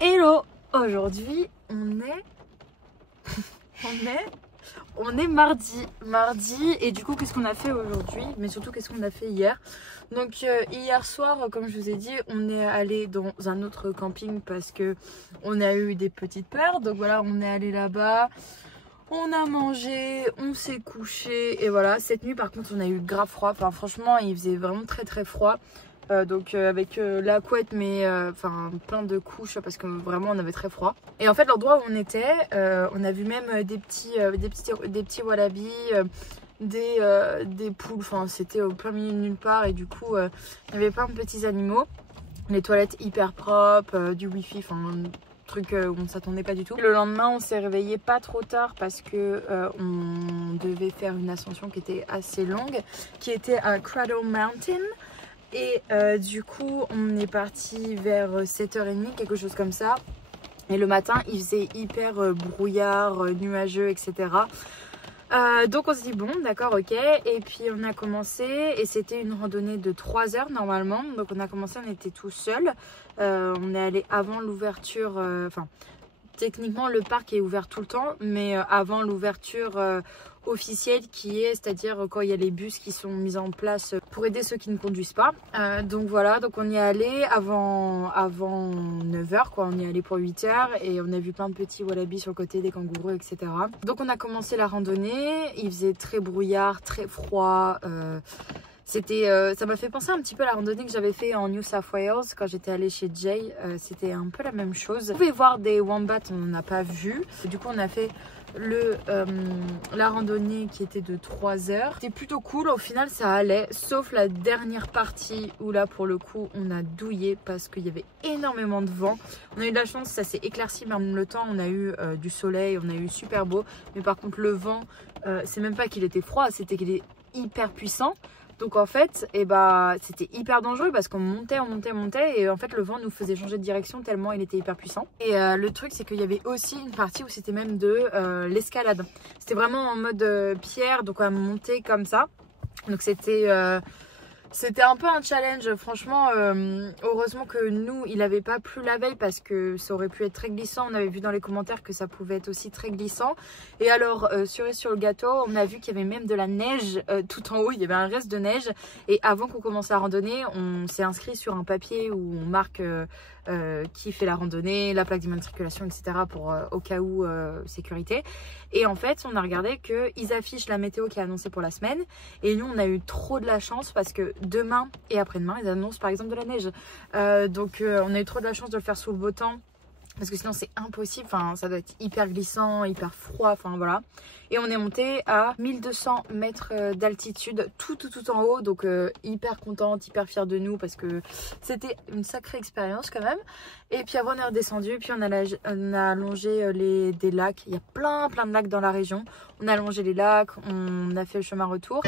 Hello. Aujourd'hui on est mardi et du coup qu'est-ce qu'on a fait aujourd'hui, mais surtout qu'est-ce qu'on a fait hier. Donc hier soir, comme je vous ai dit, on est allé dans un autre camping parce que on a eu des petites peurs. Donc voilà, on est allé là-bas, on a mangé, on s'est couché et voilà. Cette nuit par contre on a eu grave froid, enfin franchement il faisait vraiment très froid. Donc avec la couette mais enfin plein de couches parce que vraiment on avait très froid. Et en fait l'endroit où on était, on a vu même des petits wallabies, des poules, enfin c'était au plein milieu de nulle part et du coup il y avait plein de petits animaux. Les toilettes hyper propres, du wifi, enfin truc où on ne s'attendait pas du tout. Le lendemain on s'est réveillé pas trop tard parce que on devait faire une ascension qui était assez longue, qui était à Cradle Mountain. Et du coup on est parti vers 7h30, quelque chose comme ça. Et le matin il faisait hyper brouillard, nuageux, etc. Donc on s'est dit bon d'accord, ok. Et puis on a commencé et c'était une randonnée de 3 heures normalement. Donc on a commencé, on était tout seul. On est allé avant l'ouverture, enfin techniquement le parc est ouvert tout le temps, mais avant l'ouverture officielle qui est, c'est-à-dire quand il y a les bus qui sont mis en place pour aider ceux qui ne conduisent pas. Donc voilà, donc on y est allé avant 9h quoi, on y est allé pour 8h et on a vu plein de petits wallabies sur le côté, des kangourous, etc. Donc on a commencé la randonnée, il faisait très brouillard, très froid. Ça m'a fait penser un petit peu à la randonnée que j'avais fait en New South Wales quand j'étais allée chez Jay. C'était un peu la même chose. Vous pouvez voir des wombats, on n'en a pas vu. Du coup on a fait la randonnée qui était de 3 heures. C'était plutôt cool, au final ça allait, sauf la dernière partie où là pour le coup on a douillé parce qu'il y avait énormément de vent. On a eu de la chance, ça s'est éclairci même le temps, on a eu du soleil, on a eu super beau, mais par contre le vent, c'est même pas qu'il était froid, c'était qu'il est hyper puissant. Donc en fait, c'était hyper dangereux parce qu'on montait et en fait le vent nous faisait changer de direction tellement il était hyper puissant. Et le truc c'est qu'il y avait aussi une partie où c'était même de l'escalade. C'était vraiment en mode pierre, donc on montait comme ça. Donc c'était un peu un challenge, franchement. Heureusement que nous, il n'avait pas plu la veille parce que ça aurait pu être très glissant. On avait vu dans les commentaires que ça pouvait être aussi très glissant. Et alors, cerise sur le gâteau, on a vu qu'il y avait même de la neige tout en haut. Il y avait un reste de neige. Et avant qu'on commence la randonnée, on s'est inscrit sur un papier où on marque qui fait la randonnée, la plaque d'immatriculation, etc. pour au cas où sécurité. Et en fait, on a regardé qu'ils affichent la météo qui est annoncée pour la semaine. Et nous, on a eu trop de la chance parce que demain et après-demain, ils annoncent par exemple de la neige. Donc, on a eu trop de la chance de le faire sous le beau temps. Parce que sinon c'est impossible, enfin ça doit être hyper glissant, hyper froid, enfin voilà. Et on est monté à 1200 mètres d'altitude, tout en haut. Donc hyper contente, hyper fière de nous parce que c'était une sacrée expérience quand même. Et puis avant on est redescendu, puis on a longé des lacs. Il y a plein de lacs dans la région. On a longé les lacs, on a fait le chemin retour.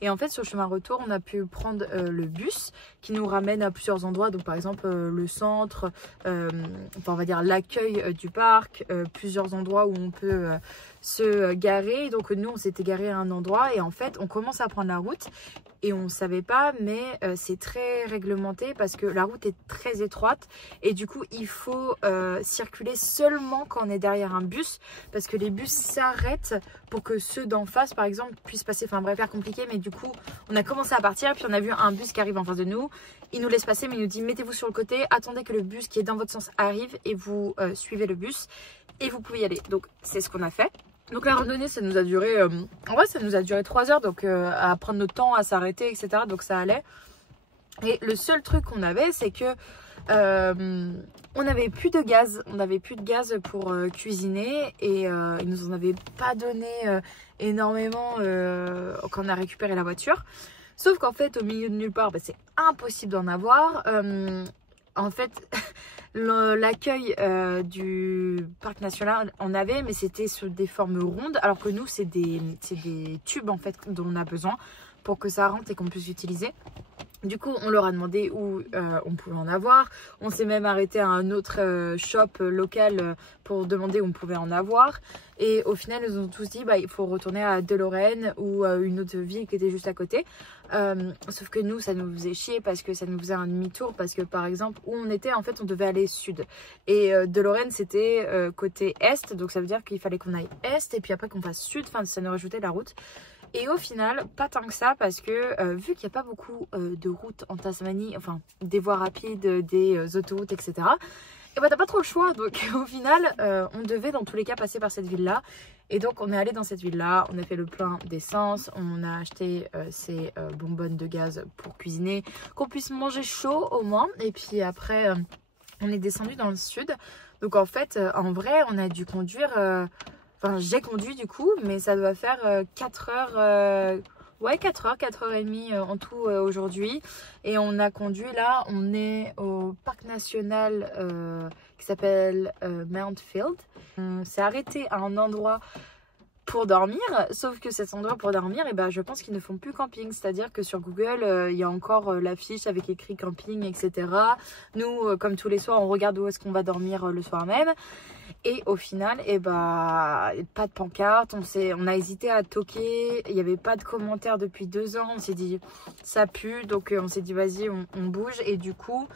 Et en fait sur le chemin retour on a pu prendre le bus qui nous ramène à plusieurs endroits, donc par exemple le centre, enfin on va dire l'accueil du parc, plusieurs endroits où on peut se garer. Donc nous on s'était garé à un endroit et en fait on commence à prendre la route et on ne savait pas, mais c'est très réglementé parce que la route est très étroite et du coup il faut circuler seulement quand on est derrière un bus, parce que les bus s'arrêtent pour que ceux d'en face par exemple puissent passer. Enfin bref, faire compliqué, mais du coup on a commencé à partir, puis on a vu un bus qui arrive en face de nous, il nous laisse passer mais il nous dit mettez-vous sur le côté, attendez que le bus qui est dans votre sens arrive et vous suivez le bus et vous pouvez y aller. Donc c'est ce qu'on a fait. Donc la randonnée ça nous a duré, en vrai ça nous a duré 3 heures, donc à prendre notre temps, à s'arrêter, etc. Donc ça allait. Et le seul truc qu'on avait, c'est que on n'avait plus de gaz. On n'avait plus de gaz pour cuisiner et ils nous en avaient pas donné énormément quand on a récupéré la voiture. Sauf qu'en fait au milieu de nulle part, bah, c'est impossible d'en avoir. En fait l'accueil du parc national en avait, mais c'était sur des formes rondes, alors que nous c'est des tubes en fait dont on a besoin pour que ça rentre et qu'on puisse utiliser. Du coup on leur a demandé où on pouvait en avoir. On s'est même arrêté à un autre shop local pour demander où on pouvait en avoir. Et au final ils nous ont tous dit bah, il faut retourner à Deloraine ou une autre ville qui était juste à côté. Sauf que nous ça nous faisait chier parce que ça nous faisait un demi-tour, parce que par exemple où on était en fait on devait aller sud et Deloraine c'était côté est, donc ça veut dire qu'il fallait qu'on aille est et puis après qu'on fasse sud, enfin ça nous rajoutait la route. Et au final, pas tant que ça, parce que vu qu'il n'y a pas beaucoup de routes en Tasmanie, enfin des voies rapides, des autoroutes, etc. Et bah t'as pas trop le choix. Donc au final, on devait dans tous les cas passer par cette ville-là. Et donc on est allé dans cette ville-là, on a fait le plein d'essence, on a acheté ces bonbonnes de gaz pour cuisiner, qu'on puisse manger chaud au moins. Et puis après, on est descendu dans le sud. Donc en fait, en vrai, on a dû conduire... Enfin, j'ai conduit du coup, mais ça doit faire 4 heures, ouais 4 heures, 4 heures et demie en tout aujourd'hui. Et on a conduit là, on est au parc national qui s'appelle Mount Field. On s'est arrêté à un endroit pour dormir, sauf que cet endroit pour dormir, et ben, je pense qu'ils ne font plus camping, c'est-à-dire que sur Google, il y a encore l'affiche avec écrit camping, etc. Nous, comme tous les soirs, on regarde où est-ce qu'on va dormir le soir même. Et au final, et bah, pas de pancarte, on a hésité à toquer, il n'y avait pas de commentaires depuis 2 ans, on s'est dit ça pue, donc on s'est dit vas-y on bouge. Et du coup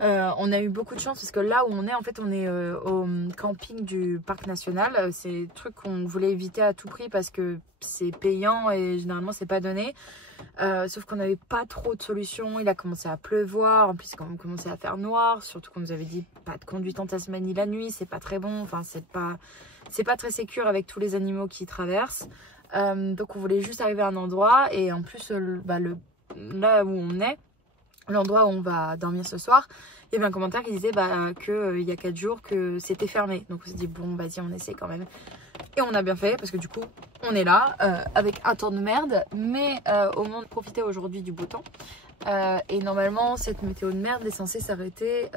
on a eu beaucoup de chance parce que là où on est, en fait on est au camping du parc national. C'est un truc qu'on voulait éviter à tout prix parce que c'est payant et généralement c'est pas donné. Sauf qu'on n'avait pas trop de solutions. Il a commencé à pleuvoir, en plus quand on commençait à faire noir, surtout qu'on nous avait dit pas de conduite en Tasmanie la nuit, c'est pas très bon, enfin c'est pas très sécure avec tous les animaux qui traversent. Donc on voulait juste arriver à un endroit, et en plus là où on est, l'endroit où on va dormir ce soir, il y avait un commentaire qui disait qu'il y a 4 jours que c'était fermé. Donc on s'est dit bon vas-y on essaie quand même. Et on a bien fait parce que du coup on est là avec un temps de merde, mais au moins de profiter aujourd'hui du beau temps. Et normalement cette météo de merde est censée s'arrêter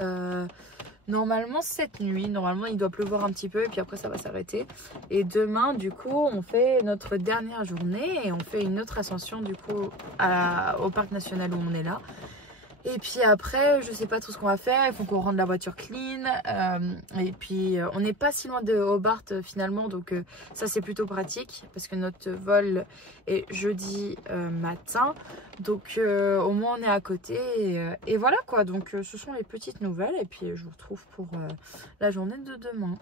normalement cette nuit. Normalement il doit pleuvoir un petit peu et puis après ça va s'arrêter. Et demain du coup on fait notre dernière journée et on fait une autre ascension du coup au parc national où on est là. Et puis après, je sais pas trop ce qu'on va faire. Il faut qu'on rende la voiture clean. Et puis, on n'est pas si loin de Hobart finalement. Donc, ça, c'est plutôt pratique parce que notre vol est jeudi matin. Donc, au moins, on est à côté. Et voilà quoi. Donc, ce sont les petites nouvelles. Et puis, je vous retrouve pour la journée de demain.